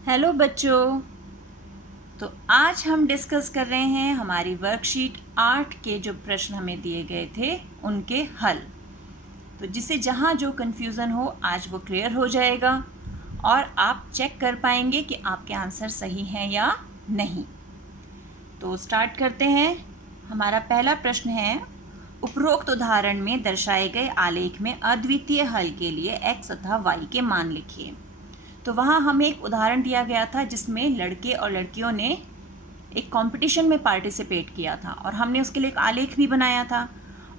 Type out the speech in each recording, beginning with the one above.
Hello बच्चों। तो आज हम डिस्कस कर रहे हैं हमारी वर्कशीट 8 के जो प्रश्न हमें दिए गए थे उनके हल। तो जिसे जहाँ जो कन्फ्यूज़न हो आज वो क्लियर हो जाएगा और आप चेक कर पाएंगे कि आपके आंसर सही हैं या नहीं। तो स्टार्ट करते हैं। हमारा पहला प्रश्न है, उपरोक्त उदाहरण में दर्शाए गए आलेख में अद्वितीय हल के लिए x तथा y के मान लिखिए। तो वहाँ हमें एक उदाहरण दिया गया था जिसमें लड़के और लड़कियों ने एक कंपटीशन में पार्टिसिपेट किया था और हमने उसके लिए एक आलेख भी बनाया था।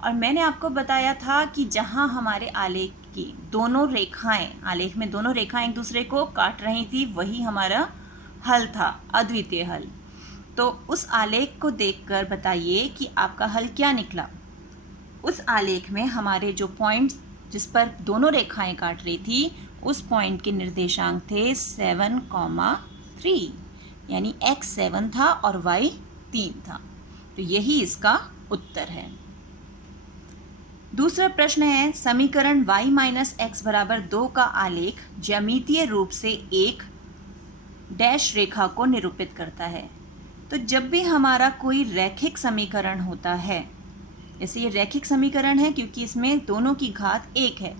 और मैंने आपको बताया था कि जहाँ हमारे आलेख की दोनों रेखाएं, आलेख में दोनों रेखाएं एक दूसरे को काट रही थी, वही हमारा हल था, अद्वितीय हल। तो उस आलेख को देखकर बताइए कि आपका हल क्या निकला। उस आलेख में हमारे जो पॉइंट्स जिस पर दोनों रेखाएं काट रही थी उस पॉइंट के निर्देशांक थे 7,3, यानी x 7 था और y 3 था। तो यही इसका उत्तर है। दूसरा प्रश्न है, समीकरण y माइनस एक्स बराबर 2 का आलेख ज्यामितीय रूप से एक डैश रेखा को निरूपित करता है। तो जब भी हमारा कोई रैखिक समीकरण होता है, जैसे ये रैखिक समीकरण है क्योंकि इसमें दोनों की घात एक है,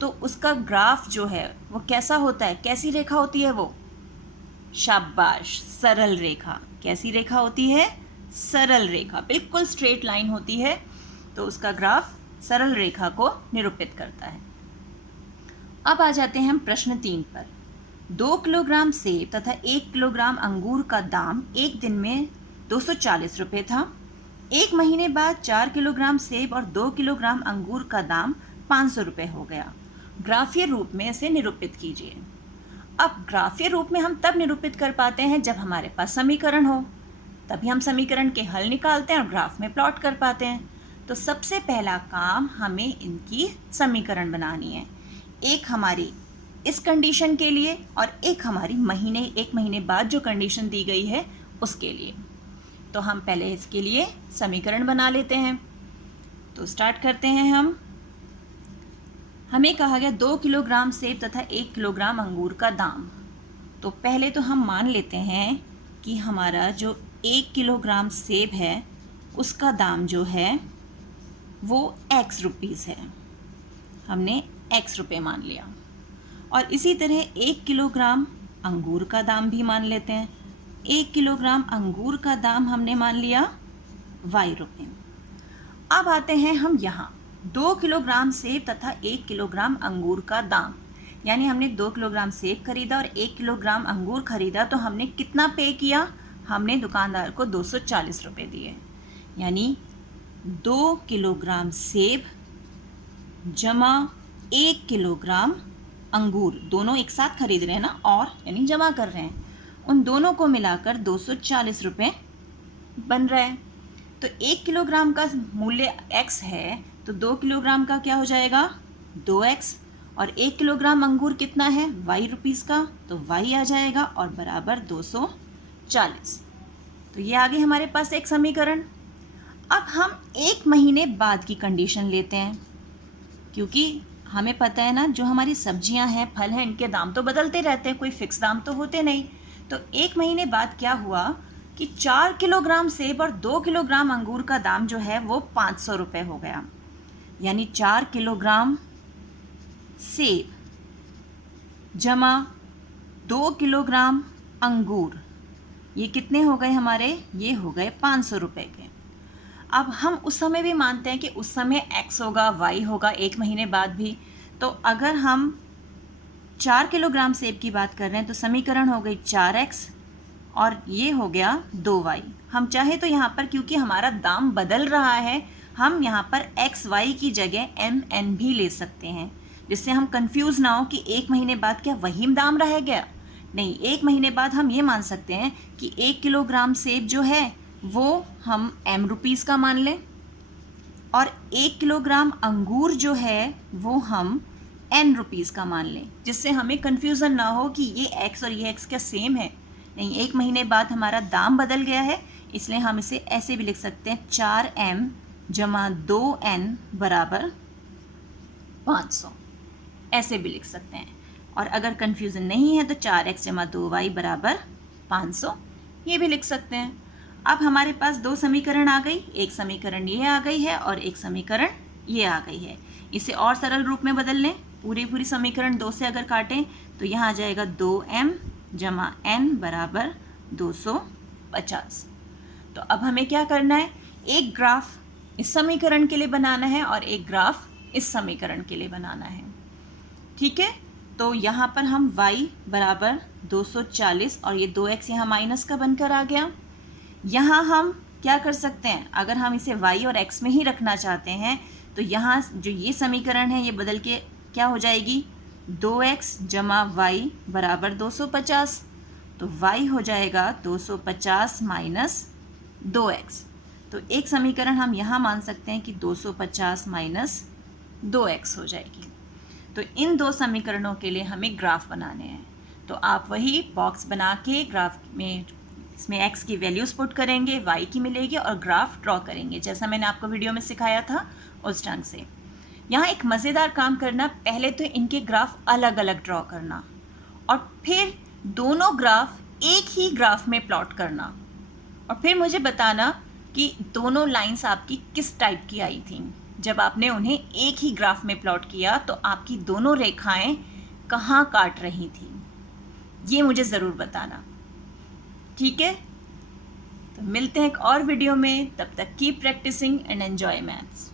तो उसका ग्राफ जो है वो कैसा होता है, कैसी रेखा होती है वो? शाबाश, सरल रेखा। कैसी रेखा होती है? सरल रेखा, बिल्कुल स्ट्रेट लाइन होती है। तो उसका ग्राफ सरल रेखा को निरूपित करता है। अब आ जाते हैं हम प्रश्न 3 पर। 2 किलोग्राम सेब तथा 1 किलोग्राम अंगूर का दाम एक दिन में 240 रुपये था। एक महीने बाद 4 किलोग्राम सेब और 2 किलोग्राम अंगूर का दाम 500 रुपये हो गया। ग्राफीय रूप में इसे निरूपित कीजिए। अब ग्राफीय रूप में हम तब निरूपित कर पाते हैं जब हमारे पास समीकरण हो, तभी हम समीकरण के हल निकालते हैं और ग्राफ में प्लॉट कर पाते हैं। तो सबसे पहला काम हमें इनकी समीकरण बनानी है, एक हमारी इस कंडीशन के लिए और एक हमारी एक महीने बाद जो कंडीशन दी गई है उसके लिए। तो हम पहले इसके लिए समीकरण बना लेते हैं। तो स्टार्ट करते हैं हम। हमें कहा गया 2 किलोग्राम सेब तथा 1 किलोग्राम अंगूर का दाम। तो पहले तो हम मान लेते हैं कि हमारा जो 1 किलोग्राम सेब है उसका दाम जो है वो x रुपीज़ है। हमने x रुपये मान लिया। और इसी तरह 1 किलोग्राम अंगूर का दाम भी मान लेते हैं। 1 किलोग्राम अंगूर का दाम हमने मान लिया y रुपये। अब आते हैं हम यहाँ 2 किलोग्राम सेब तथा 1 किलोग्राम अंगूर का दाम, यानी हमने 2 किलोग्राम सेब खरीदा और 1 किलोग्राम अंगूर खरीदा। तो हमने कितना पे किया? हमने दुकानदार को 240 रुपये दिए। यानी 2 किलोग्राम सेब जमा 1 किलोग्राम अंगूर, दोनों एक साथ खरीद रहे हैं ना, और यानी जमा कर रहे हैं, उन दोनों को मिलाकर 240 रुपये बन रहा है। तो 1 किलोग्राम का मूल्य x है, तो 2 किलोग्राम का क्या हो जाएगा? 2x। और 1 किलोग्राम अंगूर कितना है? y रुपीज़ का, तो y आ जाएगा और बराबर 240। तो ये आ गई हमारे पास एक समीकरण। अब हम एक महीने बाद की कंडीशन लेते हैं, क्योंकि हमें पता है ना जो हमारी सब्जियां हैं, फल हैं, इनके दाम तो बदलते रहते हैं, कोई फिक्स दाम तो होते नहीं। तो एक महीने बाद क्या हुआ कि 4 किलोग्राम सेब और 2 किलोग्राम अंगूर का दाम जो है वो 500 रुपये हो गया। यानी 4 किलोग्राम सेब जमा 2 किलोग्राम अंगूर, ये कितने हो गए हमारे? ये हो गए 500 रुपये के। अब हम उस समय भी मानते हैं कि उस समय x होगा, y होगा, एक महीने बाद भी। तो अगर हम 4 किलोग्राम सेब की बात कर रहे हैं तो समीकरण हो गई 4x और ये हो गया 2y। हम चाहे तो यहाँ पर, क्योंकि हमारा दाम बदल रहा है, हम यहाँ पर x y की जगह m n भी ले सकते हैं, जिससे हम कंफ्यूज ना हो कि एक महीने बाद क्या वही दाम रह गया। नहीं, एक महीने बाद हम ये मान सकते हैं कि 1 किलोग्राम सेब जो है वो हम m रुपीज़ का मान लें और 1 किलोग्राम अंगूर जो है वो हम n रुपीज़ का मान लें, जिससे हमें कन्फ्यूज़न ना हो कि ये x और ये x क्या सेम है। नहीं, एक महीने बाद हमारा दाम बदल गया है, इसलिए हम इसे ऐसे भी लिख सकते हैं 4m जमा 2n बराबर 500, ऐसे भी लिख सकते हैं। और अगर कन्फ्यूज़न नहीं है तो 4x जमा 2y बराबर 500 ये भी लिख सकते हैं। अब हमारे पास दो समीकरण आ गई, एक समीकरण ये आ गई है और एक समीकरण ये आ गई है। इसे और सरल रूप में बदल लें, पूरी समीकरण 2 से अगर काटें तो यहाँ आ जाएगा 2m जमा n बराबर 250। तो अब हमें क्या करना है, एक ग्राफ इस समीकरण के लिए बनाना है और एक ग्राफ इस समीकरण के लिए बनाना है। ठीक है, तो यहाँ पर हम y बराबर 240 और ये 2x यहाँ माइनस का बनकर आ गया। यहाँ हम क्या कर सकते हैं, अगर हम इसे y और x में ही रखना चाहते हैं तो यहाँ जो ये समीकरण है ये बदल के क्या हो जाएगी, 2x जमा y बराबर 250। तो y हो जाएगा 250 माइनस 2x। तो एक समीकरण हम यहाँ मान सकते हैं कि 250 माइनस 2x हो जाएगी। तो इन दो समीकरणों के लिए हमें ग्राफ बनाने हैं। तो आप वही बॉक्स बना के ग्राफ में इसमें x की वैल्यूज़ पुट करेंगे, y की मिलेगी और ग्राफ ड्रॉ करेंगे जैसा मैंने आपको वीडियो में सिखाया था उस ढंग से। यहाँ एक मज़ेदार काम करना, पहले तो इनके ग्राफ अलग अलग ड्रॉ करना और फिर दोनों ग्राफ एक ही ग्राफ में प्लॉट करना और फिर मुझे बताना कि दोनों लाइंस आपकी किस टाइप की आई थी। जब आपने उन्हें एक ही ग्राफ में प्लॉट किया तो आपकी दोनों रेखाएं कहाँ काट रही थी, ये मुझे ज़रूर बताना। ठीक है, तो मिलते हैं एक और वीडियो में, तब तक keep practising and enjoy maths.